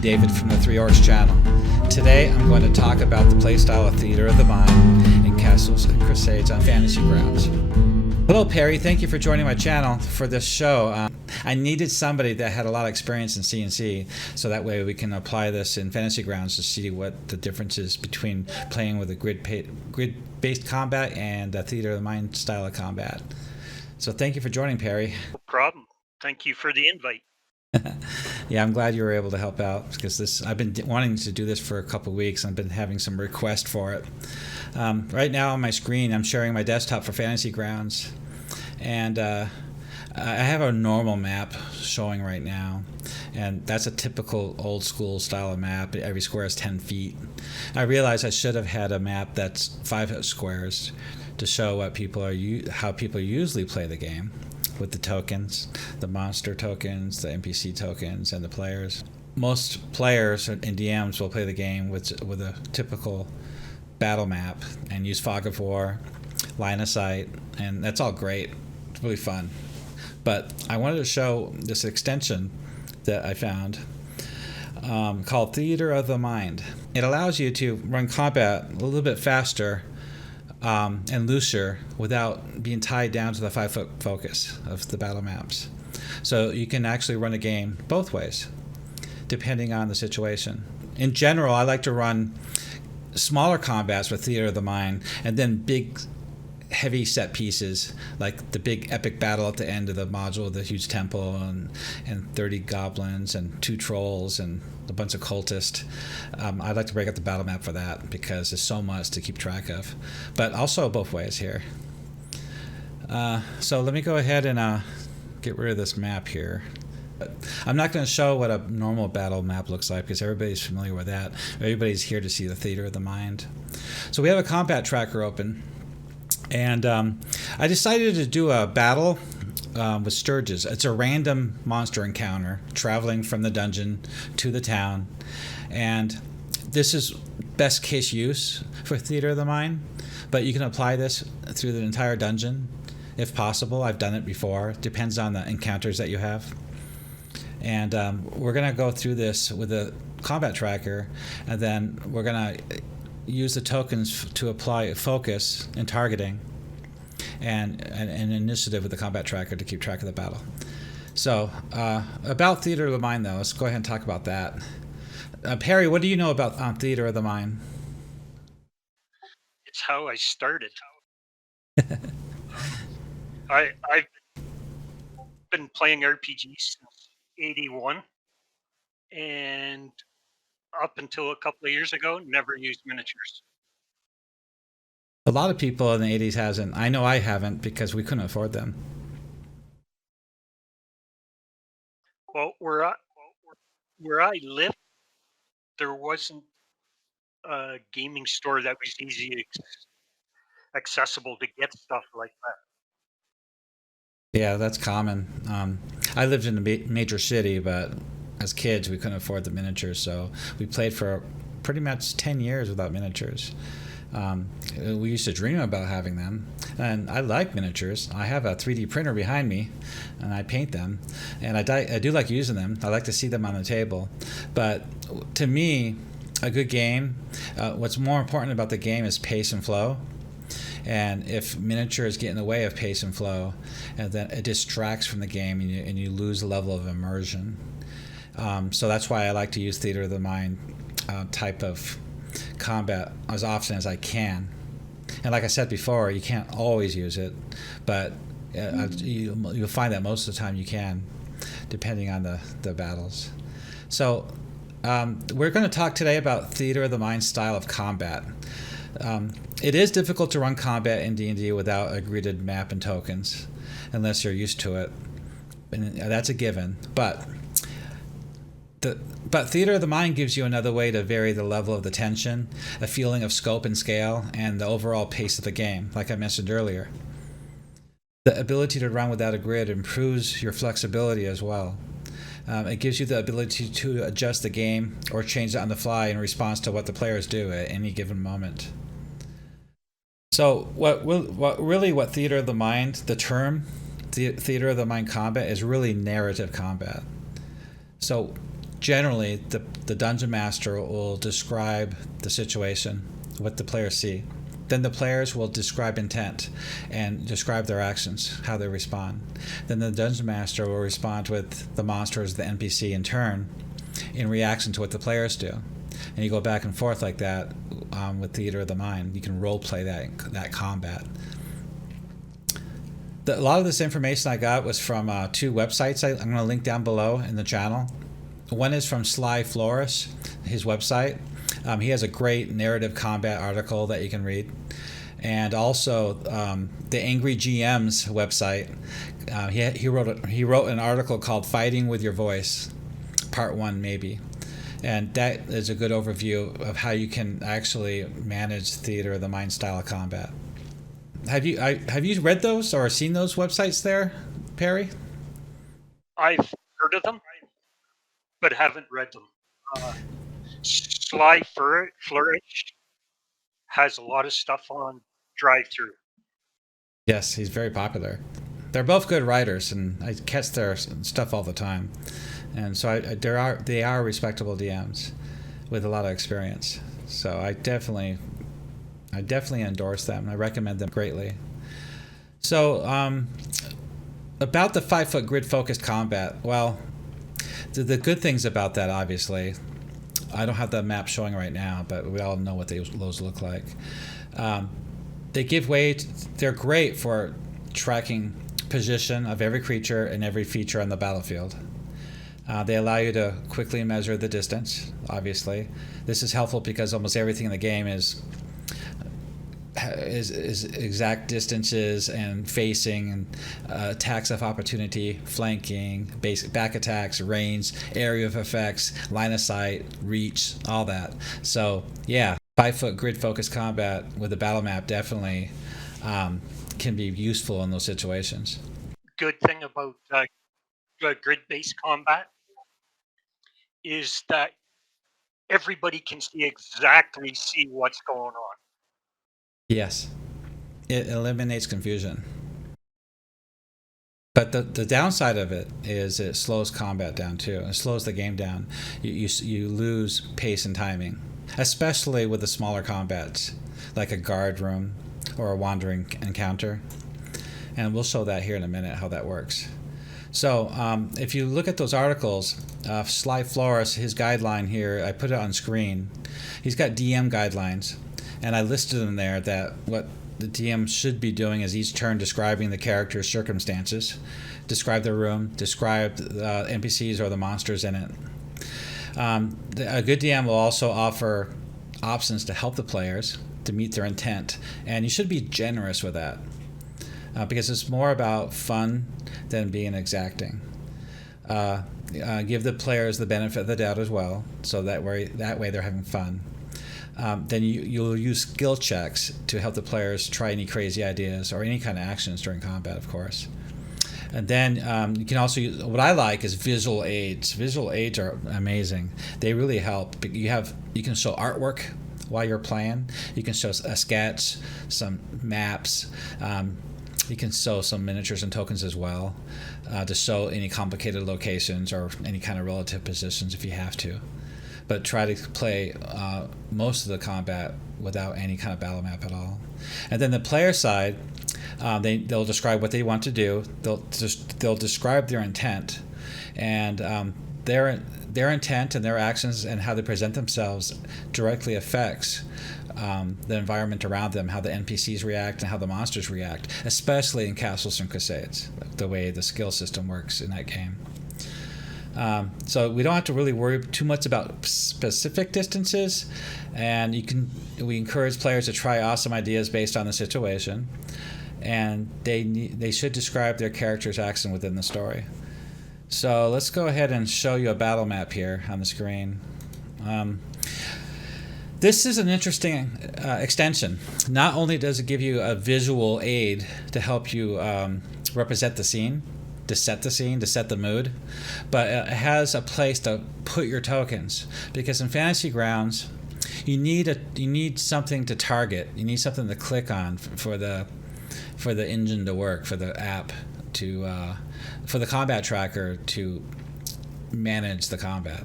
I'm David from the Three Orcs channel. Today I'm going to talk about the playstyle of Theater of the Mind in Castles and Crusades on Fantasy Grounds. Hello Perry, thank you for joining my channel for this show. I needed somebody that had a lot of experience in C&C, so that way we can apply this in Fantasy Grounds to see what the difference is between playing with a grid-based combat and a Theater of the Mind style of combat. So thank you for joining, Perry. No problem. Thank you for the invite. Yeah, I'm glad you were able to help out because I've been wanting to do this for a couple of weeks. I've been having some requests for it. Right now on my screen, I'm sharing my desktop for Fantasy Grounds, and I have a normal map showing right now, and that's a typical old school style of map. Every square is 10 feet. I realized I should have had a map that's 5 squares to show what how people usually play the game, with the tokens, the monster tokens, the NPC tokens, and the players. Most players and DMs will play the game with a typical battle map and use fog of war, line of sight, and that's all great. It's really fun. But I wanted to show this extension that I found called Theater of the Mind. It allows you to run combat a little bit faster and looser without being tied down to the 5-foot focus of the battle maps. So you can actually run a game both ways, depending on the situation. In general, I like to run smaller combats with Theater of the Mind, and then big, heavy set pieces, like the big epic battle at the end of the module, the huge temple, and 30 goblins, and 2 trolls, and a bunch of cultists. I'd like to break up the battle map for that because there's so much to keep track of. But also both ways here. So let me go ahead and get rid of this map here. I'm not going to show what a normal battle map looks like because everybody's familiar with that. Everybody's here to see the Theater of the Mind. So we have a combat tracker open. And I decided to do a battle with Sturges. It's a random monster encounter traveling from the dungeon to the town. And this is best case use for Theater of the Mind. But you can apply this through the entire dungeon if possible. I've done it before. It depends on the encounters that you have. And we're going to go through this with a combat tracker. And then we're going to use the tokens to apply focus and targeting and an initiative with the combat tracker to keep track of the battle. So about Theater of the Mind, though, let's go ahead and talk about that. Perry, what do you know about Theater of the Mind? It's how I started. I've been playing RPGs since '81, and up until a couple of years ago, never used miniatures. A lot of people in the 80s hasn't. I know I haven't because we couldn't afford them. Well, where I lived, there wasn't a gaming store that was easy accessible to get stuff like that. Yeah, that's common. I lived in a major city, but as kids, we couldn't afford the miniatures, so we played for pretty much 10 years without miniatures. We used to dream about having them, and I like miniatures. I have a 3D printer behind me, and I paint them, and I do like using them. I like to see them on the table, but to me, a good game, what's more important about the game is pace and flow. And if miniatures get in the way of pace and flow, and then it distracts from the game, and you lose a level of immersion. So that's why I like to use Theater of the Mind type of combat as often as I can. And like I said before, you can't always use it, but you'll find that most of the time you can, depending on the battles. So we're going to talk today about Theater of the Mind style of combat. It is difficult to run combat in D&D without a gridded map and tokens, unless you're used to it, and that's a given. But Theater of the Mind gives you another way to vary the level of the tension, a feeling of scope and scale, and the overall pace of the game, like I mentioned earlier. The ability to run without a grid improves your flexibility as well. It gives you the ability to adjust the game or change it on the fly in response to what the players do at any given moment. So what Theater of the Mind, the term Theater of the Mind combat, is really narrative combat. So generally the dungeon master will describe the situation, what the players see. Then the players will describe intent and describe their actions, how they respond. Then the dungeon master will respond with the monsters, the NPC in turn, in reaction to what the players do. And you go back and forth like that with Theater of the Mind. You can role play that combat. A lot of this information I got was from 2 websites I'm going to link down below in the channel. One is from Sly Flores, his website. He has a great narrative combat article that you can read. And also the Angry GM's website. He wrote an article called Fighting with Your Voice, Part 1 maybe. And that is a good overview of how you can actually manage Theater of the Mind style of combat. Have you read those or seen those websites there, Perry? I've heard of them, but haven't read them. Sly Flourish has a lot of stuff on Drive-Thru. Yes, he's very popular. They're both good writers, and I catch their stuff all the time. And so they are respectable DMs with a lot of experience. So I definitely endorse them. I recommend them greatly. So about the 5-foot grid focused combat, well, the good things about that, obviously, I don't have the map showing right now, but we all know what those look like. They give way. They're great for tracking position of every creature and every feature on the battlefield. They allow you to quickly measure the distance, obviously. This is helpful because almost everything in the game is exact distances and facing and attacks of opportunity, flanking, basic back attacks, range, area of effects, line of sight, reach, all that. So yeah, 5-foot grid focused combat with a battle map definitely can be useful in those situations. Good thing about grid-based combat is that everybody can exactly see what's going on. Yes, it eliminates confusion. But the downside of it is it slows combat down too. It slows the game down. You lose pace and timing, especially with the smaller combats, like a guard room or a wandering encounter. And we'll show that here in a minute, how that works. So if you look at those articles, Sly Flores, his guideline here, I put it on screen. He's got DM guidelines, and I listed them there that what the DM should be doing is each turn describing the character's circumstances, describe the room, describe the NPCs or the monsters in it. A good DM will also offer options to help the players to meet their intent, and you should be generous with that. Because it's more about fun than being exacting. Give the players the benefit of the doubt as well, so that way they're having fun. Then you'll use skill checks to help the players try any crazy ideas or any kind of actions during combat, of course. And then you can also use, what I like is visual aids. Visual aids are amazing. They really help. You can show artwork while you're playing. You can show a sketch, some maps. You can show some miniatures and tokens as well to show any complicated locations or any kind of relative positions if you have to. But try to play most of the combat without any kind of battle map at all. And then the player side, they'll describe what they want to do. They'll describe their intent, and their intent and their actions and how they present themselves directly affects the environment around them, how the NPCs react and how the monsters react, especially in Castles and Crusades, the way the skill system works in that game. So we don't have to really worry too much about specific distances, and we encourage players to try awesome ideas based on the situation, and they should describe their character's action within the story. So let's go ahead and show you a battle map here on the screen. This is an interesting extension. Not only does it give you a visual aid to help you represent the scene, to set the mood, but it has a place to put your tokens. Because in Fantasy Grounds, you need something to target. You need something to click on for the engine to work, for the app to for the combat tracker to manage the combat.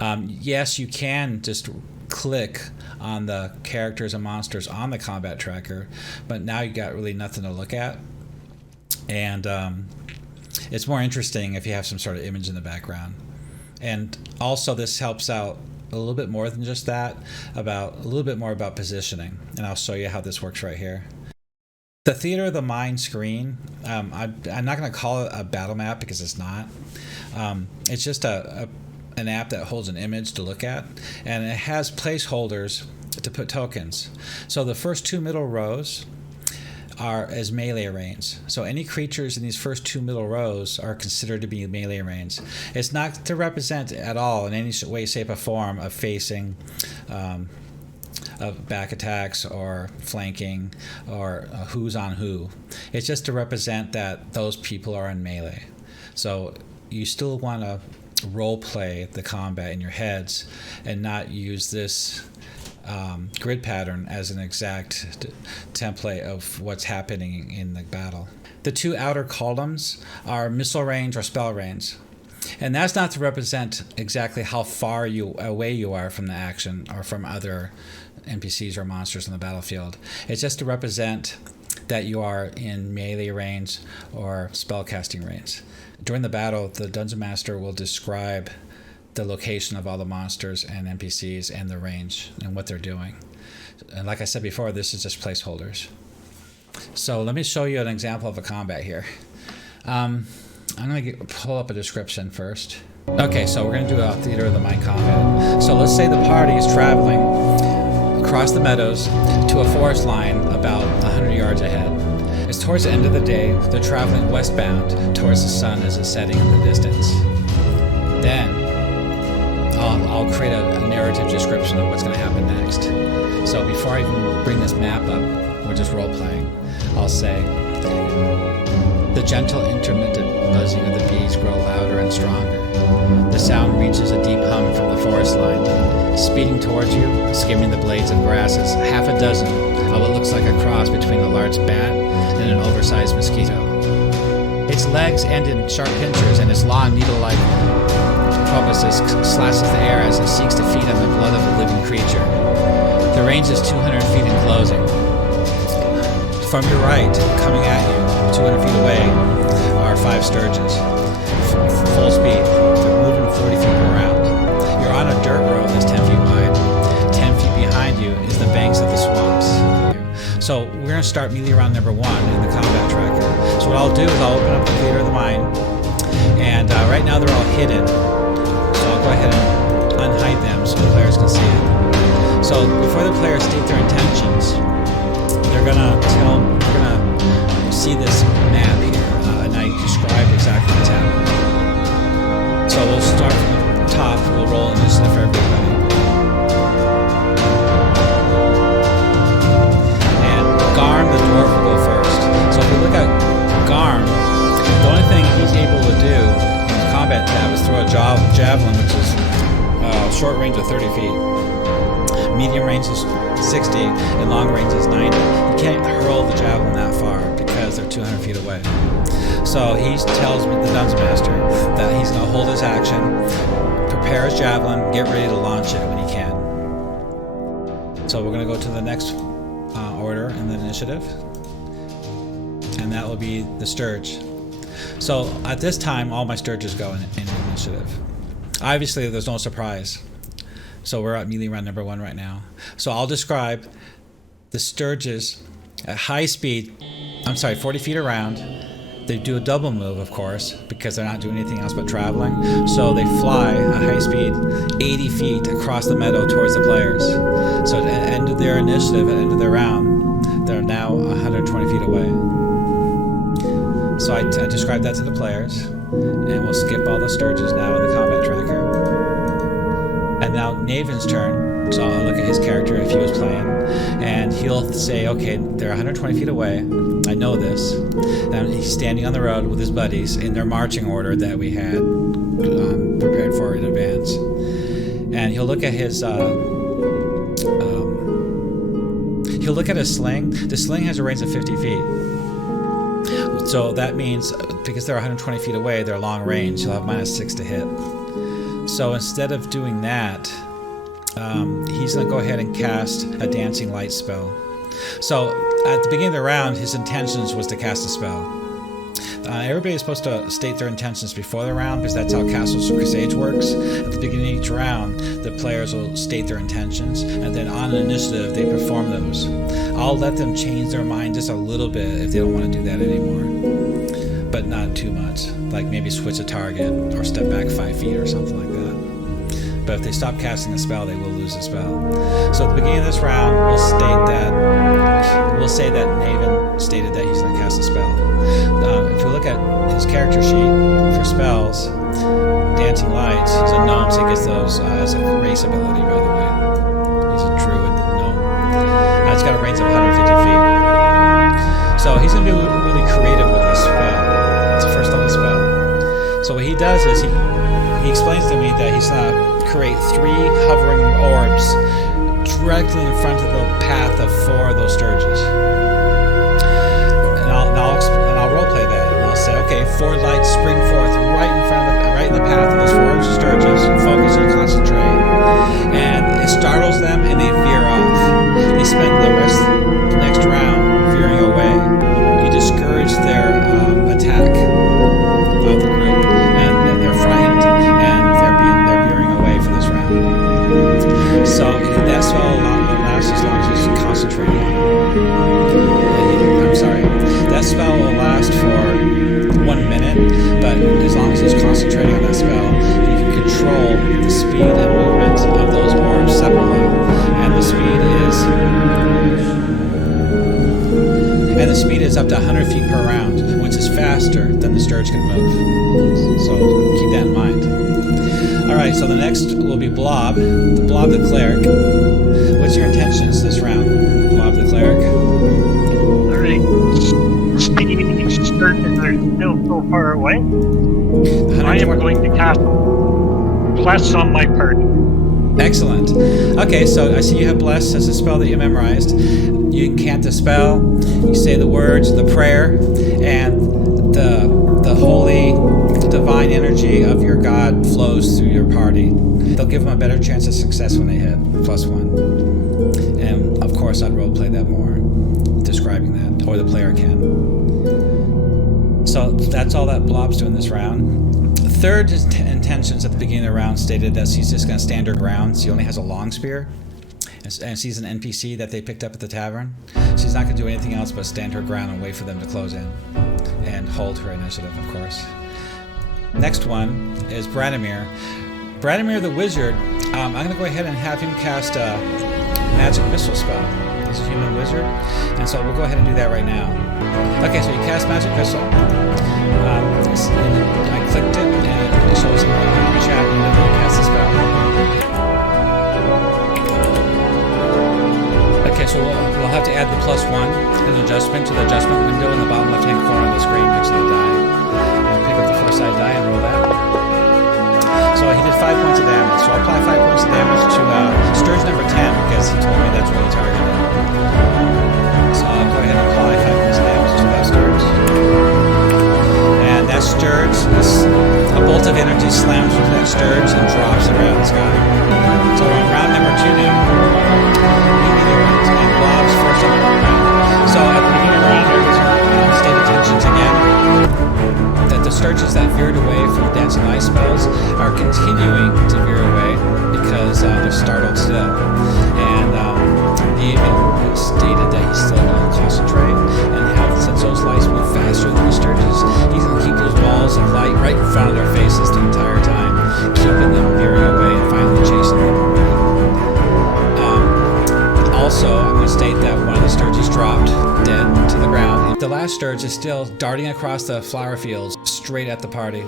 Yes, you can just click on the characters and monsters on the combat tracker, but now you got really nothing to look at. And it's more interesting if you have some sort of image in the background. And also this helps out a little bit more than just that, a little bit more about positioning. And I'll show you how this works right here. The Theater of the Mind screen, I'm not going to call it a battle map because it's not. It's just an app that holds an image to look at, and it has placeholders to put tokens. So the first two middle rows are as melee range. So any creatures in these first two middle rows are considered to be melee range. It's not to represent at all in any way, shape, or form of facing, of back attacks or flanking or who's on who. It's just to represent that those people are in melee. So you still want to role play the combat in your heads and not use this grid pattern as an exact template of what's happening in the battle. The two outer columns are missile range or spell range. And that's not to represent exactly how far away you are from the action or from other NPCs or monsters on the battlefield. It's just to represent that you are in melee range or spellcasting range. During the battle, the Dungeon Master will describe the location of all the monsters and NPCs and the range and what they're doing. And like I said before, this is just placeholders. So let me show you an example of a combat here. I'm going to pull up a description first. Okay, so we're going to do a Theater of the Mind combat. So let's say the party is traveling across the meadows to a forest line about 100 yards ahead. It's towards the end of the day. They're traveling westbound towards the sun as it's setting in the distance. Then I'll create a narrative description of what's going to happen next. So before I even bring this map up, we're just role-playing. I'll say, the gentle intermittent buzzing of the bees grow louder and stronger. The sound reaches a deep hum from the forest line. Speeding towards you, skimming the blades of grass, is half a dozen of what looks like a cross between a large bat and an oversized mosquito. Its legs end in sharp pincers, and its long needle-like proboscis slashes the air as it seeks to feed on the blood of a living creature. The range is 200 feet in closing. From your right, coming at you, 200 feet away, are 5 sturges. Full speed. They're moving 40 feet around. You're on a dirt road that's 10 feet wide. 10 feet behind you is the banks of the swamps. So we're going to start melee round number 1 in the combat tracker. So what I'll do is I'll open up the Theater of the Mind, and right now they're all hidden. So I'll go ahead and unhide them so the players can see it. So before the players state their intentions, they're gonna see this map here, and I describe exactly what's happening. So we'll start from the top. We'll roll initiative for everybody. And Garm, the dwarf, will go first. So if we look at Garm, the only thing he's able to do in the combat tab is throw a javelin, which is short range of 30 feet. Medium range is 60, and long range is 90. You can't hurl the javelin that far because they're 200 feet away. So he tells the Dungeon Master that he's going to hold his action, prepare his javelin, get ready to launch it when he can. So we're going to go to the next order in the initiative, and that will be the Sturge. So at this time, all my Sturges go in initiative. Obviously, there's no surprise. So we're at melee round number 1 right now. So I'll describe the Sturges at high speed, 40 feet around. They do a double move, of course, because they're not doing anything else but traveling. So they fly at high speed 80 feet across the meadow towards the players. So at the end of their initiative, at the end of their round, they're now 120 feet away. So I described that to the players, and we'll skip all the Sturges now in the combat tracker. And now Naven's turn, so I'll look at his character if he was playing, and he'll say, okay, they're 120 feet away, I know this, and he's standing on the road with his buddies in their marching order that we had prepared for in advance. And he'll look at his, he'll look at his sling. The sling has a range of 50 feet. So that means, because they're 120 feet away, they're long range, he'll have -6 to hit. So instead of doing that, he's going to go ahead and cast a dancing light spell. So at the beginning of the round, his intentions was to cast a spell. Everybody is supposed to state their intentions before the round, because that's how Castles of Crusades works. At the beginning of each round, the players will state their intentions, and then on an initiative, they perform those. I'll let them change their mind just a little bit if they don't want to do that anymore, but not too much. Like maybe switch a target or step back 5 feet or something like that. But if they stop casting a spell, they will lose the spell. So at the beginning of this round, we'll say that Naven stated that he's going to cast a spell. If you look at his character sheet for spells, Dancing Lights, he's a gnome, so he gets those as a race ability, by the way. He's a druid gnome. It's got a range of 150 feet. So he's going to be really creative with this spell. It's a first level spell. So what he does is he explains to me that he's going to create 3 hovering orbs directly in front of the path of 4 of those Sturges. And I'll roleplay that, and I'll say, okay, 4 lights spring forth right in the path of those 4 Sturges. Focus and concentrate, and it startles them, and they veer off. They spend the rest of the next round veering away. You discourage their attack of the group, and they're frightened, and they're veering away for this round. So that spell will last as long as he's concentrating. That spell will last for 1 minute, but as long as he's concentrating on that spell, he can control the speed and movement of those orbs separately. And the speed is up to 100 feet per round, which is faster than the Sturge can move. So keep that in mind. Alright, so the next will be Blob the Cleric. What's your intentions this round, Blob the Cleric? They're still so far away. I am going to cast Bless on my party. Excellent. Okay, so I see you have Bless as a spell that you memorized. You can cant the spell, you say the words, the prayer, and the holy, divine energy of your god flows through your party. They'll give them a better chance of success when they hit, +1. And of course, I'd roleplay that more, describing that, or the player can. So that's all that Blob's doing this round. Third intentions at the beginning of the round stated that she's just going to stand her ground. She only has a long spear, and she's an NPC that they picked up at the tavern. She's not going to do anything else but stand her ground and wait for them to close in, and hold her initiative, of course. Next one is Branimir. Branimir the Wizard, I'm going to go ahead and have him cast a Magic Missile spell. He's a human wizard, and so we'll go ahead and do that right now. Okay, so you cast Magic Missile. I clicked it, and it shows in the chat that you cast the spell. Okay, so we'll have to add the +1 an adjustment to the adjustment window in the bottom left-hand corner of the screen next to the die. And pick up the 4-sided die and roll that. So he did 5 points of damage. So I'll apply 5 points of damage to Sturge number 10 because he told me that's what he targeted. So I'll go ahead and apply 5 points of damage to that Sturge. And that Sturge, a bolt of energy slams into that Sturge and drops it around the sky. So we're on round number 2 now. And Blob's first on the round. So at the beginning of the round, everybody's state attentions again. That the Sturges that veered away from the Dancing Light spells are continuing to veer away because they're startled still. And he even stated that he's still going to concentrate and have, since those lights move faster than the Sturges, he's going to keep those balls of light right in front of their faces the entire time, keeping them veering away and finally chasing them away. Also, I'm going to state that one of the Sturges dropped dead to the ground. The last Sturge is still darting across the flower fields straight at the party.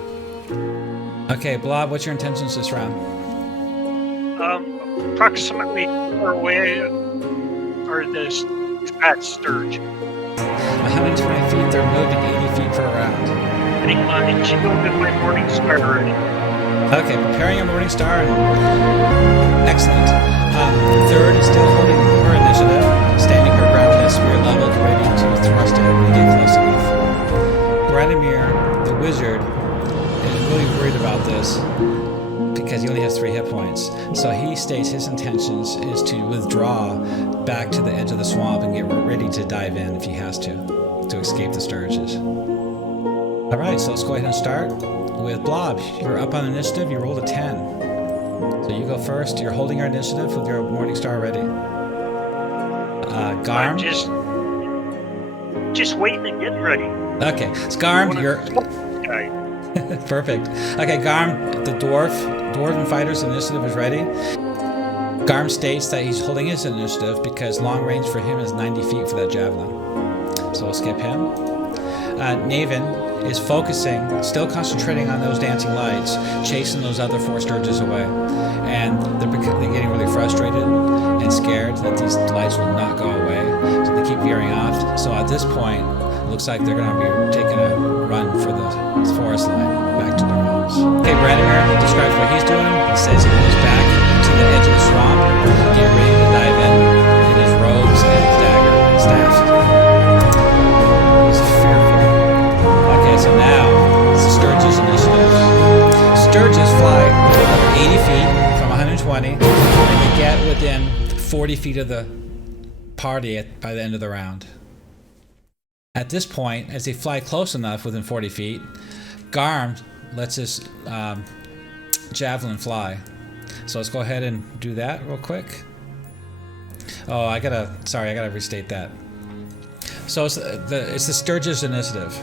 Okay, Blob, what's your intentions this round? Approximately far away are that Sturge. 120 feet, they're moving 80 feet per round. Getting my shield and my morning star ready. Okay, preparing your morning star. Excellent. Third is still holding her initiative, standing her ground at spear level, ready to thrust it when you get close enough. Branimir, the wizard, is really worried about this. because he only has 3 hit points. So he states his intentions is to withdraw back to the edge of the swamp and get ready to dive in if he has to escape the Sturges. All right, so let's go ahead and start with Blob. You're up on initiative. You rolled a 10. So you go first. You're holding your initiative with your Morning Star ready. Garm. I'm just waiting and getting ready. Okay, Scarm, you're... Guy. Perfect. Okay, Garm, the Dwarven Fighter's initiative is ready. Garm states that he's holding his initiative because long range for him is 90 feet for that javelin. So we'll skip him. Naven is focusing, still concentrating on those dancing lights, chasing those other 4 Sturges away. And they're getting really frustrated and scared that these lights will not go away. So they keep veering off. So at this point, it looks like they're going to be taking a run for the forest line back to their homes. Okay, Branimir describes what he's doing. He says he goes back to the edge of the swamp, get ready to dive in his robes and his dagger and staff. He's fearful. Okay, so now it's the Sturges initiative. Sturges fly over 80 feet from 120, and they get within 40 feet of the party by the end of the round. At this point, as they fly close enough within 40 feet, Garm lets his javelin fly. So let's go ahead and do that real quick. Oh, I gotta restate that. So it's the Sturges initiative.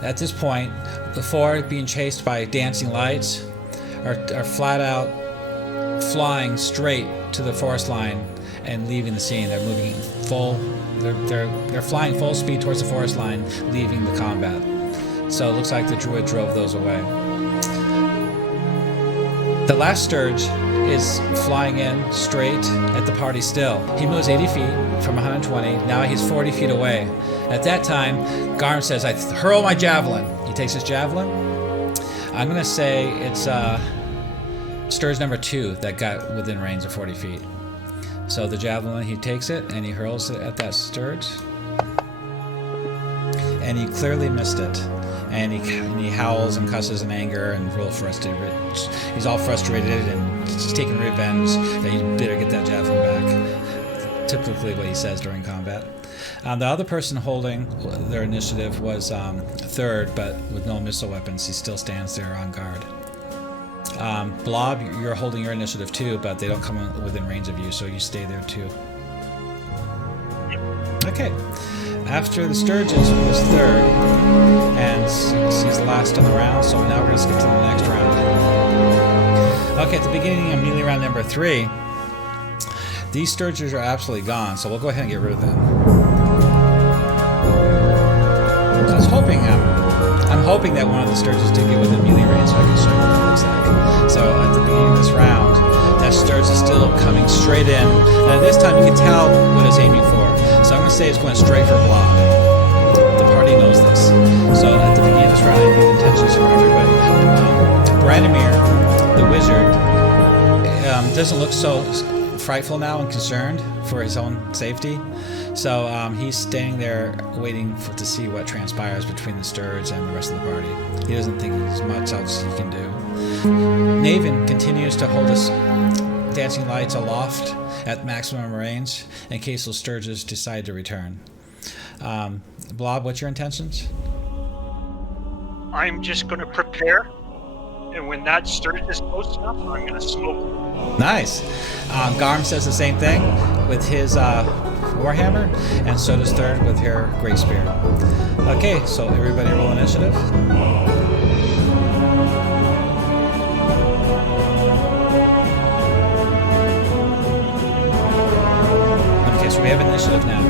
At this point, the 4 being chased by dancing lights are flat out flying straight to the forest line and leaving the scene. They're moving full. They're flying full speed towards the forest line, leaving the combat. So it looks like the druid drove those away. The last Sturge is flying in straight at the party still. He moves 80 feet from 120. Now he's 40 feet away. At that time, Garm says, "I hurl my javelin." He takes his javelin. I'm going to say it's Sturge number 2 that got within range of 40 feet. So the javelin, he takes it and he hurls it at that Sturge. And he clearly missed it. And he howls and cusses in anger and real frustrated. He's all frustrated and just taking revenge that you better get that javelin back. Typically what he says during combat. The other person holding their initiative was 3rd, but with no missile weapons, he still stands there on guard. Blob, you're holding your initiative too, but they don't come within range of you, so you stay there too. Okay. After the Sturges was 3rd, and he's the last in the round, so now we're going to skip to the next round. Okay, at the beginning of melee round number 3, these Sturges are absolutely gone, so we'll go ahead and get rid of them. I was hoping, I'm hoping that one of the Sturges did get within melee range so I can show you what it looks like. So at the beginning of this round, that Sturge is still coming straight in, and this time you can tell what it's aiming for. So I'm going to say it's going straight for Blob. The party knows this. So at the beginning of this round, I need intentions from everybody. Branimir, the wizard, doesn't look so frightful now and concerned for his own safety. So he's standing there waiting to see what transpires between the Sturge and the rest of the party. He doesn't think there's much else he can do. Naven continues to hold his dancing lights aloft at maximum range in case those Sturges decide to return. Blob, what's your intentions? I'm just going to prepare, and when that Sturge is close enough, I'm going to smoke. Nice. Garm says the same thing with his warhammer, and so does 3rd with her great spear. Okay, so everybody roll initiative. Okay, so we have initiative now.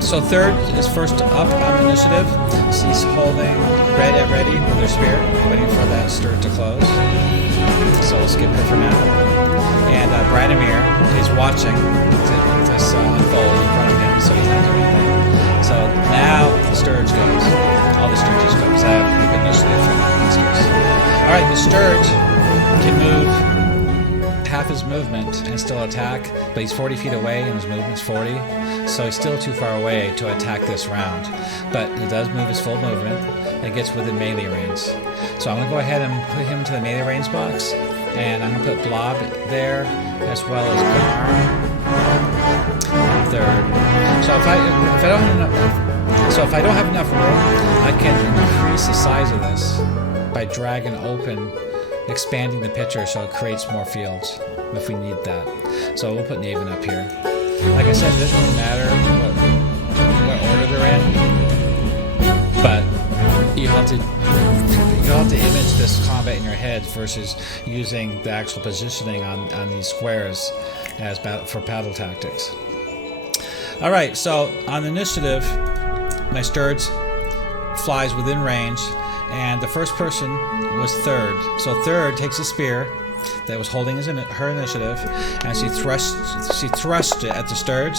So 3rd is first up on initiative. So he's holding ready with her spear, waiting for that Sturge to close. So we'll skip her for now. And Branimir is watching this unfold in front of him, so he's not doing anything. So now the Sturge goes. All the Sturges go. So I have quick initiative for the Sturge. Alright, the Sturge can move half his movement and still attack, but he's 40 feet away and his movement's 40, so he's still too far away to attack this round. But he does move his full movement and gets within melee range. So I'm going to go ahead and put him into the melee range box, and I'm going to put Blob there as well as Garm third. So if I don't have enough room, I can increase the size of this by drag and open, expanding the picture so it creates more fields if we need that. So we'll put Naven up here. Like I said, it doesn't really matter what order they're in, but you have to image this combat in your head versus using the actual positioning on these squares as for battle tactics. All right, so on initiative, my Sturge flies within range, and the first person was third. So third takes a spear that was holding her initiative, and she thrust it at the Sturge,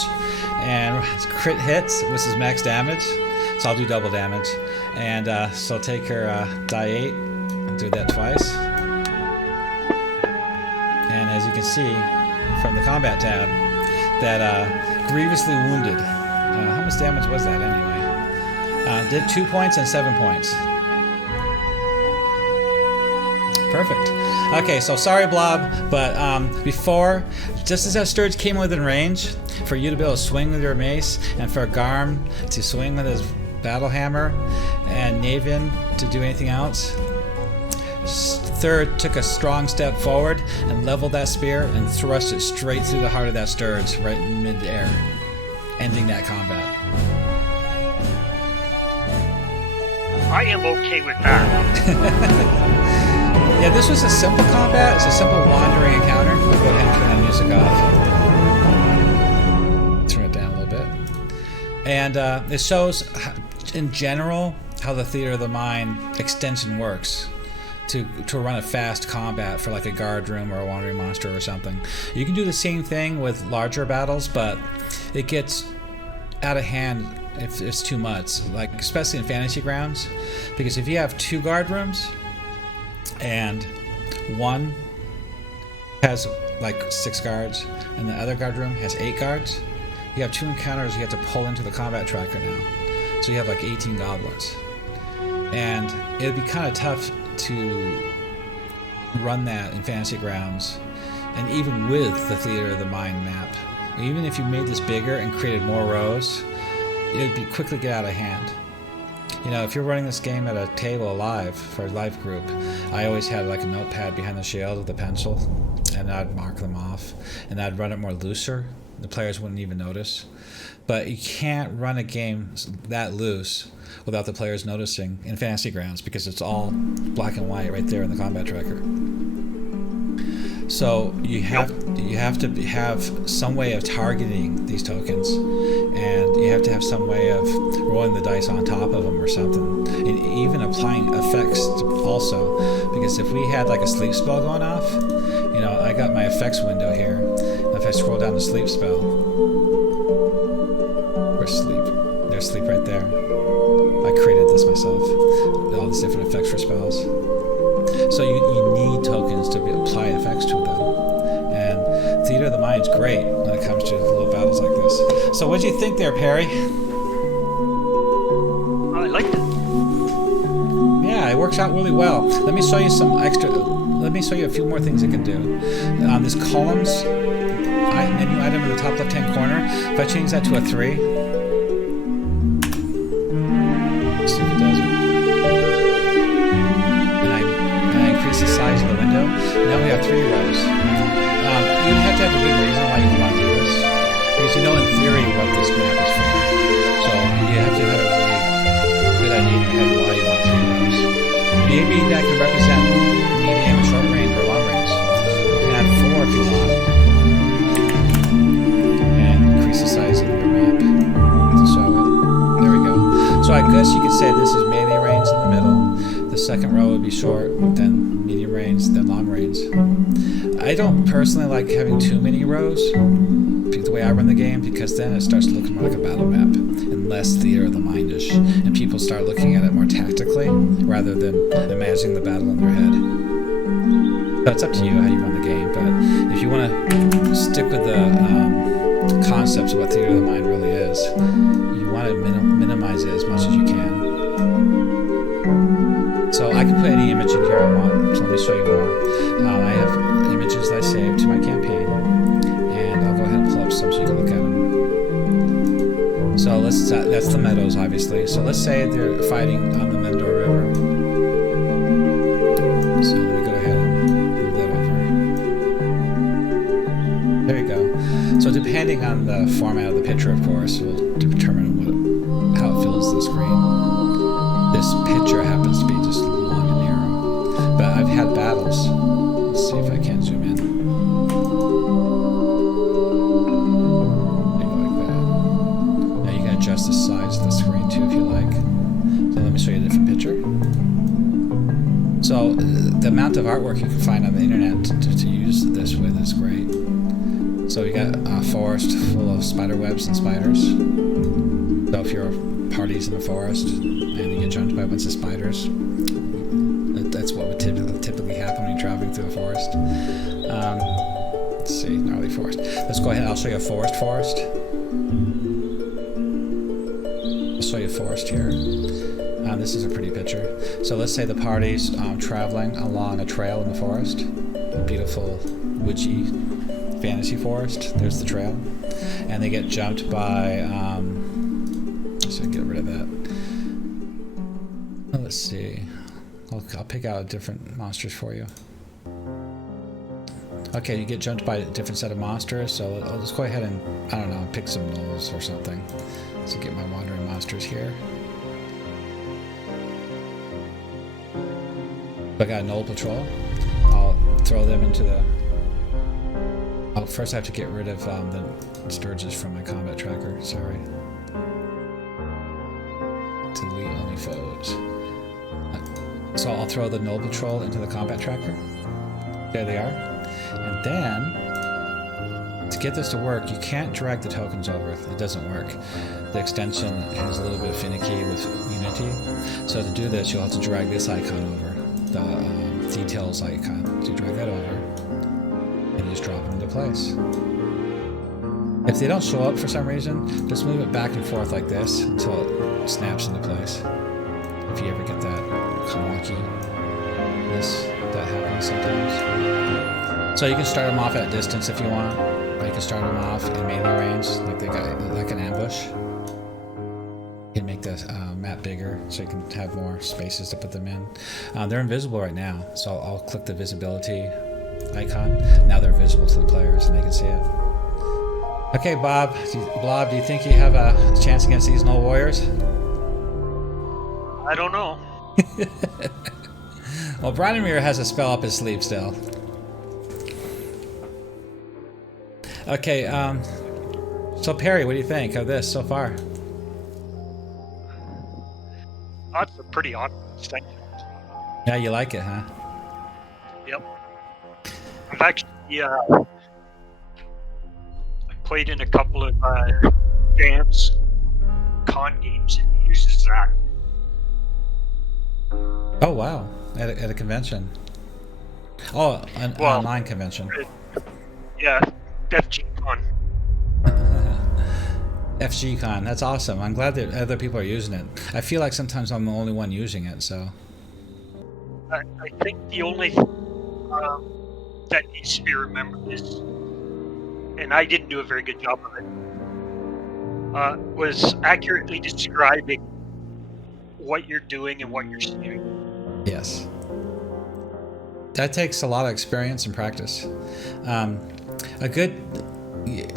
and crit hits, which is max damage. So I'll do double damage, and so take her die 8 and do that twice. And as you can see from the combat tab, that grievously wounded. How much damage was that anyway? Did 2 points and 7 points. Perfect. Okay, so sorry, Blob, but before, just as that Sturge came within range, for you to be able to swing with your mace, and for Garm to swing with his battle hammer, and Naven to do anything else, third took a strong step forward and leveled that spear and thrust it straight through the heart of that Sturge, right in mid-air, ending that combat. I am okay with that. Yeah, this was a simple combat. It's a simple wandering encounter. I'll go ahead and turn that music off. Turn it down a little bit. And it shows, in general, how the Theater of the Mind extension works to run a fast combat for like a guard room or a wandering monster or something. You can do the same thing with larger battles, but it gets out of hand if it's too much, like especially in Fantasy Grounds, because if you have 2 guard rooms and one has like 6 guards and the other guard room has 8 guards, you have 2 encounters you have to pull into the combat tracker now. So you have like 18 goblins. And it would be kind of tough to run that in Fantasy Grounds, and even with the Theater of the Mind map. Even if you made this bigger and created more rows, it would be quickly get out of hand. You know, if you're running this game at a table live for a live group, I always had like a notepad behind the shield with a pencil, and I'd mark them off, and I'd run it more looser. The players wouldn't even notice. But you can't run a game that loose without the players noticing in Fantasy Grounds, because it's all black and white right there in the combat tracker. So you have to have some way of targeting these tokens, and you have to have some way of rolling the dice on top of them or something, and even applying effects also, because if we had like a sleep spell going off, you know, I got my effects window here. If I scroll down the sleep spell, where's sleep? There's sleep right there. I created this myself, all these different effects for spells. So you need tokens to apply effects to them. And Theater of the Mind's great when it comes to little battles like this. So what do you think there, Perry? I liked it. Yeah, it works out really well. Let me show you let me show you a few more things it can do. This columns menu item in the top left-hand corner, if I change that to a 3, let's see if it does it. And I increase the size of the window. Now we have 3 rows. You have to have a good reason why you want to do this, because you know in theory what this map is for. So you have to have a really good idea in your head why you want 3 rows. Maybe that could represent medium, short range, or long range. You can add 4 if you want, and increase the size of your map to show it. There we go. So I guess you could say this is melee range in the middle. The second row would be short, then medium range, then long range. I don't personally like having too many rows the way I run the game, because then it starts looking more like a battle map and less Theater of the Mind-ish, and people start looking at it more tactically rather than imagining the battle in their head. So it's up to you how you run the game, but if you want to stick with the concepts of what theater of the mind really is, you want to minimize it as much as you can. So I can put any image in here I want. So let me show you more. I have images that I saved to my campaign, and I'll go ahead and pull up some so you can look at them. So that's the meadows, obviously. So let's say they're fighting on the Mendor River. So let me go ahead and move that over. There you go. So depending on the format of the picture, of course, will determine how it fills the screen. This picture happens to be just long and narrow. But I've had battles. Let's see if I can zoom in. Adjust the size of the screen too if you like. So let me show you a different picture. So the amount of artwork you can find on the internet to use this with is great. So you got a forest full of spider webs and spiders. So if your party's in the forest and you get jumped by a bunch of spiders, that's what would typically happen when you're traveling through a forest. Let's see, gnarly forest. Let's go ahead, I'll show you a forest. Show you a forest here. This is a pretty picture. So let's say the party's traveling along a trail in the forest, a beautiful witchy fantasy forest. There's the trail, and they get jumped by. So get rid of that. Let's see. I'll pick out different monsters for you. Okay, you get jumped by a different set of monsters. So I'll just go ahead and I don't know, pick some gnolls or something. So get my wandering monsters here. I got a gnoll patrol. I'll throw them into the... Oh, first I have to get rid of the sturges from my combat tracker. Sorry. Delete only foes. So I'll throw the gnoll patrol into the combat tracker. There they are. And then... to get this to work, you can't drag the tokens over. It doesn't work. The extension is a little bit finicky with Unity. So to do this, you'll have to drag this icon over, the details icon. So you drag that over, and you just drop it into place. If they don't show up for some reason, just move it back and forth like this until it snaps into place. If you ever get that wonky, that happens sometimes. So you can start them off at distance if you want. Or you can start them off in melee range, like they got like an ambush. You can make the map bigger so you can have more spaces to put them in. They're invisible right now, so I'll click the visibility icon. Now they're visible to the players and they can see it. Okay, Blob, do you think you have a chance against these Gnoll Warriors? I don't know. Well, Branimir has a spell up his sleeve still. Okay, so Perry, what do you think of this so far? That's a pretty odd thing. Yeah, you like it, huh? Yep. I've actually I played in a couple of jams, con games, and it uses that. Oh, wow. At a convention. Oh, an online convention. Yeah, FGU. FGCon, that's awesome. I'm glad that other people are using it. I feel like sometimes I'm the only one using it, so. I think the only that needs to be remembered is, and I didn't do a very good job of it, was accurately describing what you're doing and what you're seeing. Yes. That takes a lot of experience and practice.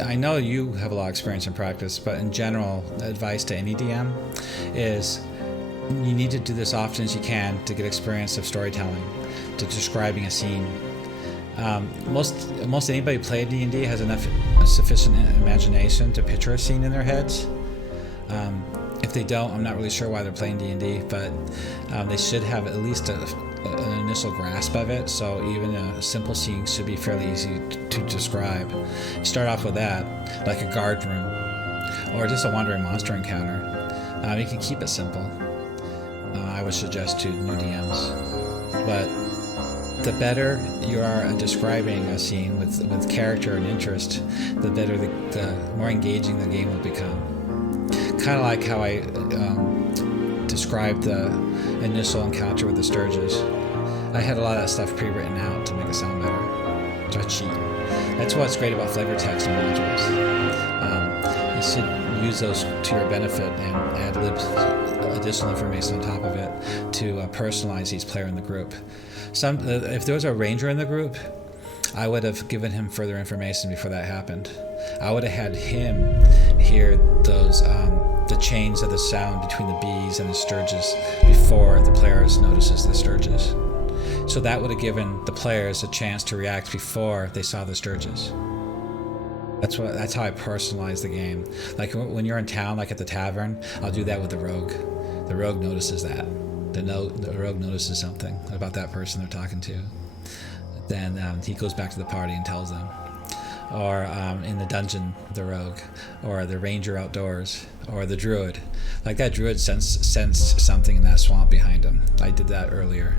I know you have a lot of experience and practice, but in general, advice to any DM is you need to do this often as you can to get experience of storytelling, to describing a scene. Most anybody playing D&D has enough sufficient imagination to picture a scene in their heads. If they don't, I'm not really sure why they're playing D&D, but they should have at least an initial grasp of it, so even a simple scene should be fairly easy to describe. You start off with that, like a guard room, or just a wandering monster encounter. You can keep it simple. I would suggest to new DMs, but the better you are at describing a scene with character and interest, the better the more engaging the game will become. Kind of like how I described the initial encounter with the Sturges. I had a lot of that stuff pre-written out to make it sound better. To cheat. That's what's great about flavor text and modules. You should use those to your benefit and add additional information on top of it to personalize each player in the group. If there was a ranger in the group, I would have given him further information before that happened. I would have had him hear those the change of the sound between the bees and the Sturges before the players notices the Sturges. So that would have given the players a chance to react before they saw the Sturges. That's how I personalize the game. Like when you're in town, like at the tavern, I'll do that with the rogue. The rogue notices that. The rogue notices something about that person they're talking to. Then he goes back to the party and tells them. Or in the dungeon, the rogue, or the ranger outdoors, or the druid. Like that druid sensed something in that swamp behind him. I did that earlier.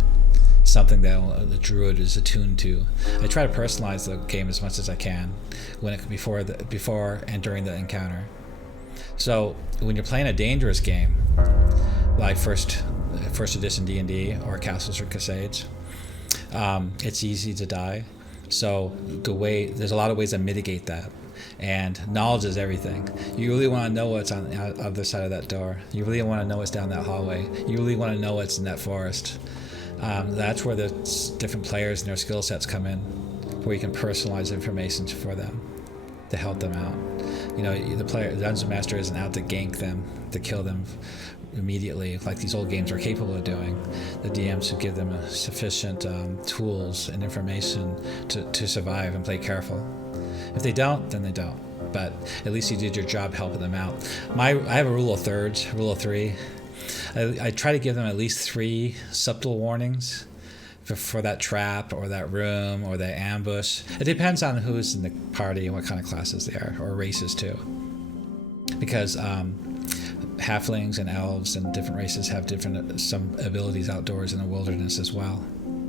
Something that the druid is attuned to. I try to personalize the game as much as I can before and during the encounter. So when you're playing a dangerous game, like first edition D&D or Castles or Crusades, it's easy to die. So there's a lot of ways to mitigate that. And knowledge is everything. You really want to know what's on the other side of that door. You really want to know what's down that hallway. You really want to know what's in that forest. That's where the different players and their skill sets come in, where you can personalize information for them to help them out. You know, the dungeon master isn't out to gank them, to kill them immediately, like these old games are capable of doing. The DMs should give them sufficient tools and information to survive and play careful. If they don't, then they don't. But at least you did your job helping them out. I have a rule of thirds, rule of three. I try to give them at least 3 subtle warnings for that trap or that room or that ambush. It depends on who's in the party and what kind of classes they are, or races too. Because halflings and elves and different races have some abilities outdoors in the wilderness as well.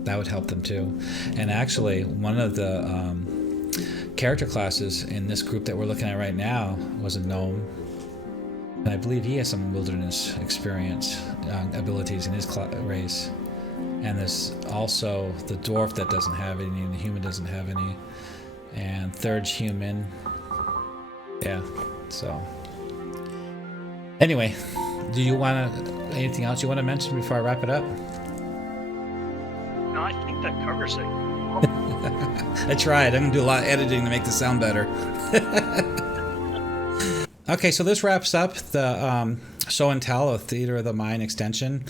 That would help them too. And actually, one of the character classes in this group that we're looking at right now was a gnome. And I believe he has some wilderness experience abilities in his race. And there's also the dwarf that doesn't have any, and the human doesn't have any. And third human. Yeah, so. Anyway, anything else you want to mention before I wrap it up? No, I think that covers it. I tried. I'm going to do a lot of editing to make this sound better. Okay, so this wraps up the Show and Tell of Theater of the Mind extension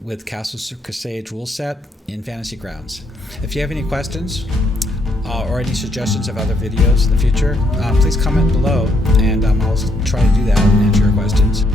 with Castles Crusade rule set in Fantasy Grounds. If you have any questions or any suggestions of other videos in the future, please comment below, and I'll try to do that and answer your questions.